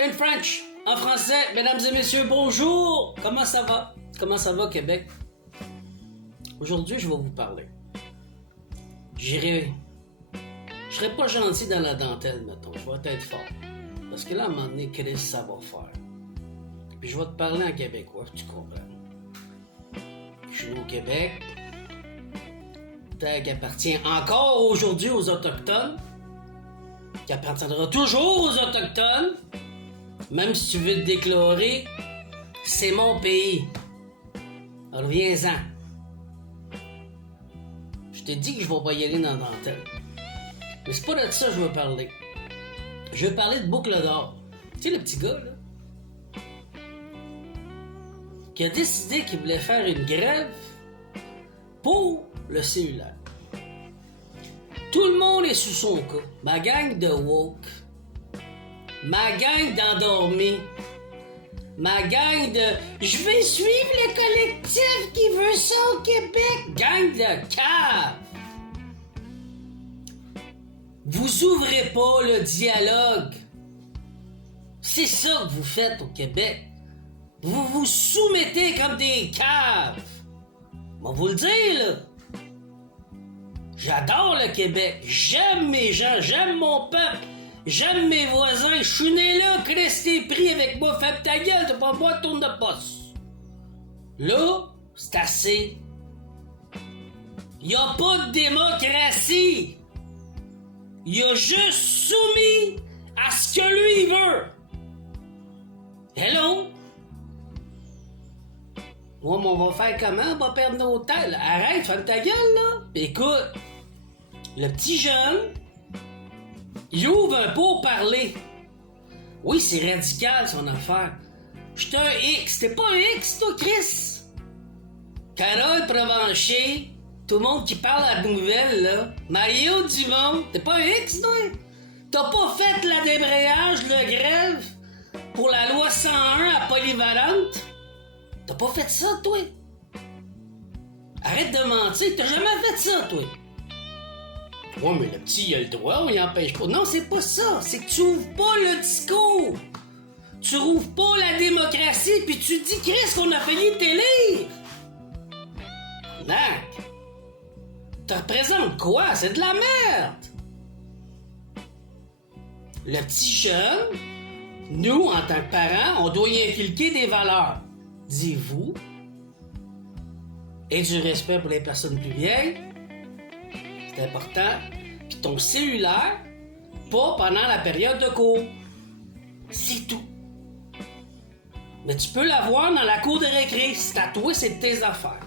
In French, en français, mesdames et messieurs, bonjour! Comment ça va? Comment ça va, Québec? Aujourd'hui, je vais vous parler. Je serai pas gentil dans la dentelle, mettons. Je vais être fort. Parce que là, à un moment donné, Chris, ça va faire. Puis je vais te parler en québécois, tu comprends. Je suis né au Québec. Terre qui appartient encore aujourd'hui aux Autochtones. Qui appartiendra toujours aux Autochtones. Même si tu veux te déclarer, c'est mon pays. Alors viens-en. Je t'ai dit que je vais pas y aller dans la dentelle. Mais c'est pas de ça que je veux parler. Je veux parler de Boucle d'Or. Tu sais, le petit gars, là, qui a décidé qu'il voulait faire une grève pour le cellulaire. Tout le monde est sous son cas. Ma gang de woke. Ma gang d'endormis. Ma gang de je vais suivre le collectif qui veut ça au Québec. Gang de cave. Vous ouvrez pas le dialogue. C'est ça que vous faites au Québec. Vous vous soumettez comme des caves. On va vous le dire, là. J'adore le Québec. J'aime mes gens. J'aime mon peuple. J'aime mes voisins. Je suis né là. Chris, t'es pris avec moi. Fais ta gueule. T'as pas moi tourne de poste. Là, c'est assez. Y a pas de démocratie. Il a juste soumis à ce que lui il veut. Hello? Ouais, mais on va faire comment? On va perdre nos temps. Là. Arrête, ferme ta gueule, là. Écoute, le petit jeune, il ouvre un pourparler. Oui, c'est radical, son affaire. J'étais un X. T'es pas un X, toi, Chris? Carole Provencher, tout le monde qui parle à la nouvelle, là. Mario Dumont, t'es pas un X, toi? T'as pas fait la débrayage, le grève, pour la loi 101 à Polyvalente? T'as pas fait ça, toi? Arrête de mentir, t'as jamais fait ça, toi? Ouais, mais le petit, il a le droit, on y empêche pas. Non, c'est pas ça, c'est que tu ouvres pas le discours. Tu rouvres pas la démocratie, puis tu dis, Chris, qu'on a failli t'élire. Non. Tu représentes quoi? C'est de la merde! Le petit jeune, nous, en tant que parents, on doit y inculquer des valeurs. Dis-vous, et du respect pour les personnes plus vieilles, c'est important. Puis ton cellulaire, pas pendant la période de cours. C'est tout. Mais tu peux l'avoir dans la cour de récré. C'est à toi, c'est de tes affaires.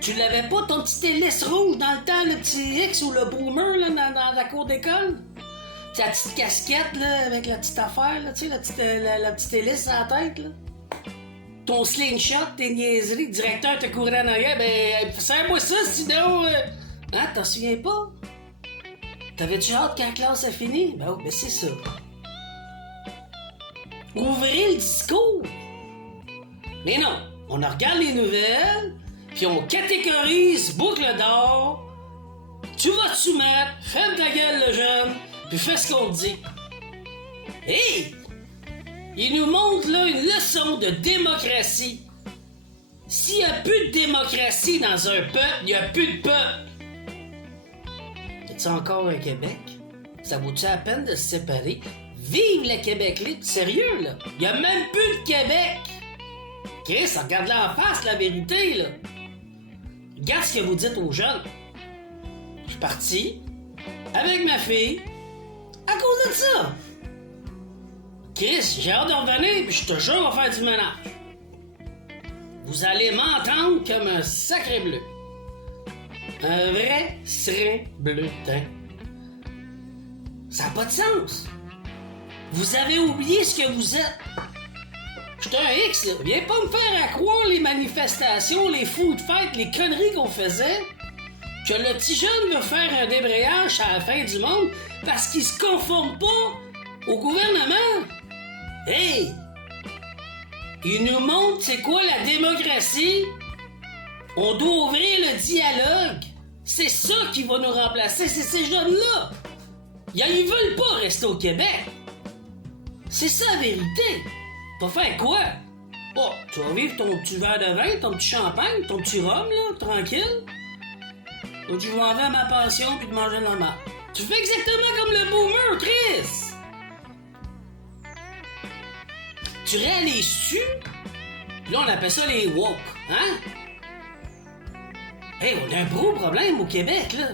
Tu l'avais pas, ton petit hélice rouge dans le temps, le petit X ou le boomer là, dans la cour d'école? Ta petite casquette là, avec la petite affaire, là, tu sais, la petite hélice à la tête, là. Ton slingshot, tes niaiseries, le directeur te courait en arrière, ben, serre-moi ça, sinon... Hein, t'en souviens pas? T'avais-tu hâte quand la classe a fini? Ben, ben c'est ça. Ouvrez le discours! Mais non, on regarde les nouvelles, puis on catégorise Boucle d'Or. Tu vas te soumettre, ferme ta gueule le jeune, puis fais ce qu'on te dit. Hey! Il nous montre là une leçon de démocratie. S'il n'y a plus de démocratie dans un peuple, il n'y a plus de peuple. Y a-t-il encore un Québec? Ça vaut-tu la peine de se séparer? Vive le Québec libre! Sérieux, là! Il n'y a même plus de Québec! Chris, regarde-la en face, la vérité, là! Regarde ce que vous dites aux jeunes. Je suis parti avec ma fille à cause de ça! Chris, j'ai hâte de revenir, puis je te jure, on va faire du ménage. Vous allez m'entendre comme un sacré bleu. Un vrai serin bleutin. Ça n'a pas de sens. Vous avez oublié ce que vous êtes. J'étais un X, là. Viens pas me faire à croire les manifestations, les fous de fête, les conneries qu'on faisait. Que le petit jeune veut faire un débrayage à la fin du monde parce qu'il se conforme pas au gouvernement. Hey! Il nous montre c'est quoi la démocratie. On doit ouvrir le dialogue. C'est ça qui va nous remplacer, c'est ces jeunes-là. Ils veulent pas rester au Québec. C'est ça la vérité. T'as fait quoi? Oh, tu vas vivre ton petit verre de vin, ton petit champagne, ton petit rhum, là, tranquille. Ou tu vas enlever ma passion puis de manger normal. Tu fais exactement comme le boomer, Chris! Tu réalises-tu? Là, on appelle ça les woke, hein? Hey, on a un gros problème au Québec, là.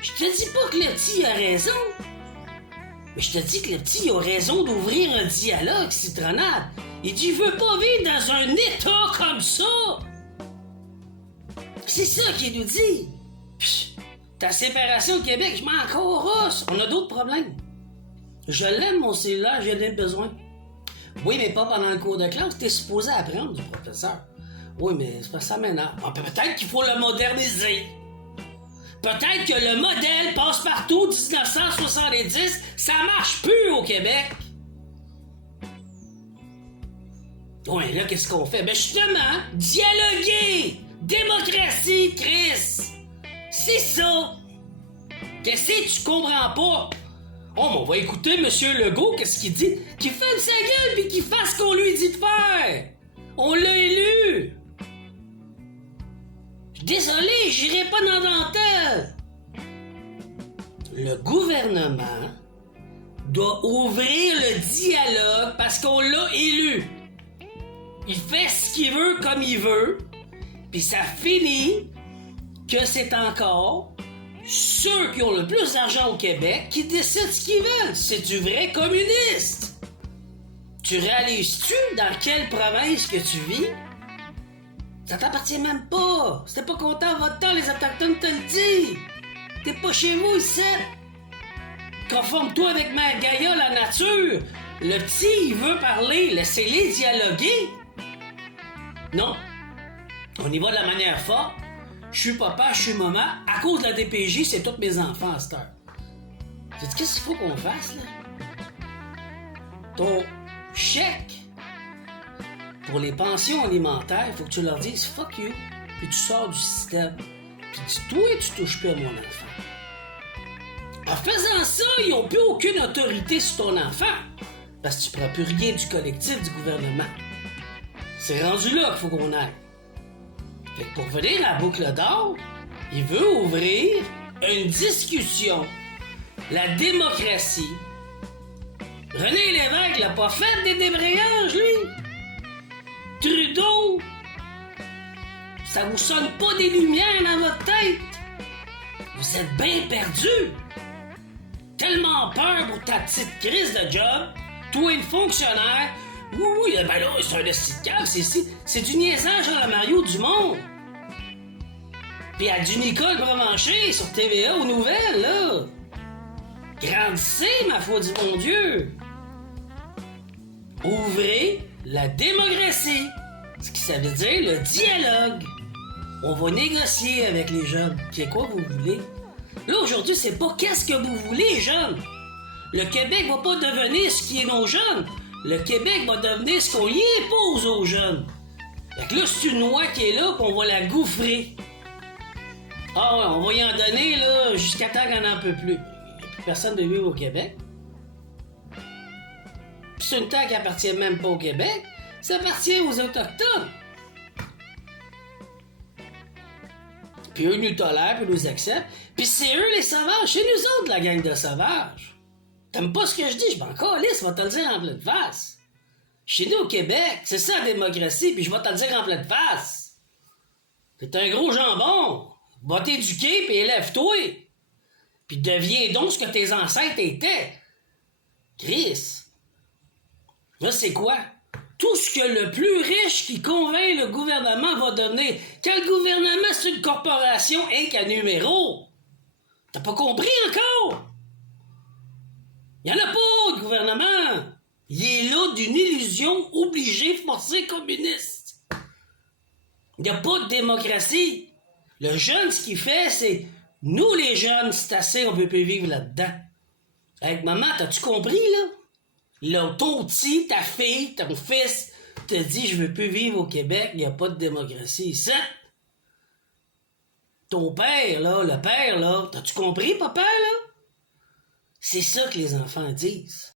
Je te dis pas que le petit a raison. Mais je te dis que le petit a raison d'ouvrir un dialogue, citronnade. Il dit, je veux pas vivre dans un état comme ça. C'est ça qu'il nous dit. Psh, ta séparation au Québec, je m'en corosse. On a d'autres problèmes. Je l'aime, mon cellulaire, j'ai des besoins. Oui, mais pas pendant le cours de classe. T'es supposé apprendre du professeur. Oui, mais c'est pas ça maintenant. Ah, peut-être qu'il faut le moderniser. Peut-être que le modèle passe-partout 1970, ça marche plus au Québec. Oui, là, qu'est-ce qu'on fait? Ben justement, dialoguer! Démocratie, Chris! C'est ça! Qu'est-ce que tu comprends pas? Oh, mais on va écouter M. Legault, qu'est-ce qu'il dit? Qu'il ferme sa gueule puis qu'il fasse ce qu'on lui dit de faire! On l'a élu! Désolé, j'irai pas dans dentelle! Le gouvernement doit ouvrir le dialogue parce qu'on l'a élu. Il fait ce qu'il veut comme il veut, puis ça finit que c'est encore ceux qui ont le plus d'argent au Québec qui décident ce qu'ils veulent. C'est du vrai communiste. Tu réalises-tu dans quelle province que tu vis? Ça t'appartient même pas. Si t'es pas content, va-t'en, les Autochtones te le disent. T'es pas chez vous ici. Conforme-toi avec Mère Gaïa, la nature. Le petit, il veut parler. Laissez-les dialoguer. Non. On y va de la manière forte. Je suis papa, je suis maman. À cause de la DPJ, c'est tous mes enfants à cette heure. Tu dis, qu'est-ce qu'il faut qu'on fasse, là? Ton chèque pour les pensions alimentaires, il faut que tu leur dises « fuck you », puis tu sors du système. Puis toi, tu touches plus à mon enfant. En faisant ça, ils n'ont plus aucune autorité sur ton enfant, parce que tu ne prends plus rien du collectif du gouvernement. C'est rendu là qu'il faut qu'on aille. Fait que pour venir à la boucle d'or, il veut ouvrir une discussion. La démocratie. René Lévesque l'a pas fait des débrayages, lui. Trudeau, ça vous sonne pas des lumières dans votre tête. Vous êtes bien perdus. Tellement peur pour ta petite crise de job. Toi, le fonctionnaire. Oui, ben là, c'est un esticable, c'est du niaisage à la Mario Dumont. Puis à du Nicole Provencher sur TVA aux nouvelles, là. Grandissez, ma foi du bon Dieu. Ouvrez la démocratie. Ce qui ça veut dire le dialogue. On va négocier avec les jeunes. Puis quoi vous voulez? Là, aujourd'hui, c'est pas qu'est-ce que vous voulez, jeunes. Le Québec va pas devenir ce qui est nos jeunes. Le Québec va devenir ce qu'on y impose aux jeunes. Fait que là, c'est une loi qui est là, puis on va la gouffrer. Ah ouais, on va y en donner, là, jusqu'à temps qu'on n'en peut plus. Il n'y a plus personne de vivre au Québec. Puis c'est une terre qui appartient même pas au Québec. Ça appartient aux Autochtones. Puis eux nous tolèrent, puis nous acceptent. Puis c'est eux les sauvages. C'est nous autres, la gang de sauvages. T'aimes pas ce que je dis? Je m'en calisse, je vais te le dire en pleine face. Chez nous au Québec, c'est ça la démocratie, puis je vais te le dire en pleine face. T'es un gros jambon. Va t'éduquer, puis élève-toi. Puis deviens donc ce que tes ancêtres étaient. Chris. Là, c'est quoi? Tout ce que le plus riche qui convainc le gouvernement va devenir. Quand le gouvernement, c'est une corporation, hein, qu'un numéro. T'as pas compris encore? Il n'y en a pas, de gouvernement. Il est là d'une illusion obligée, forcée, communiste. Il n'y a pas de démocratie. Le jeune, ce qu'il fait, c'est... Nous, les jeunes, c'est assez, on peut plus vivre là-dedans. Avec maman, t'as-tu compris, là? Là, ton petit, ta fille, ton fils, te dit, je veux plus vivre au Québec, il n'y a pas de démocratie. Ça... Ton père, là, le père, là, t'as-tu compris, papa, là? C'est ça que les enfants disent.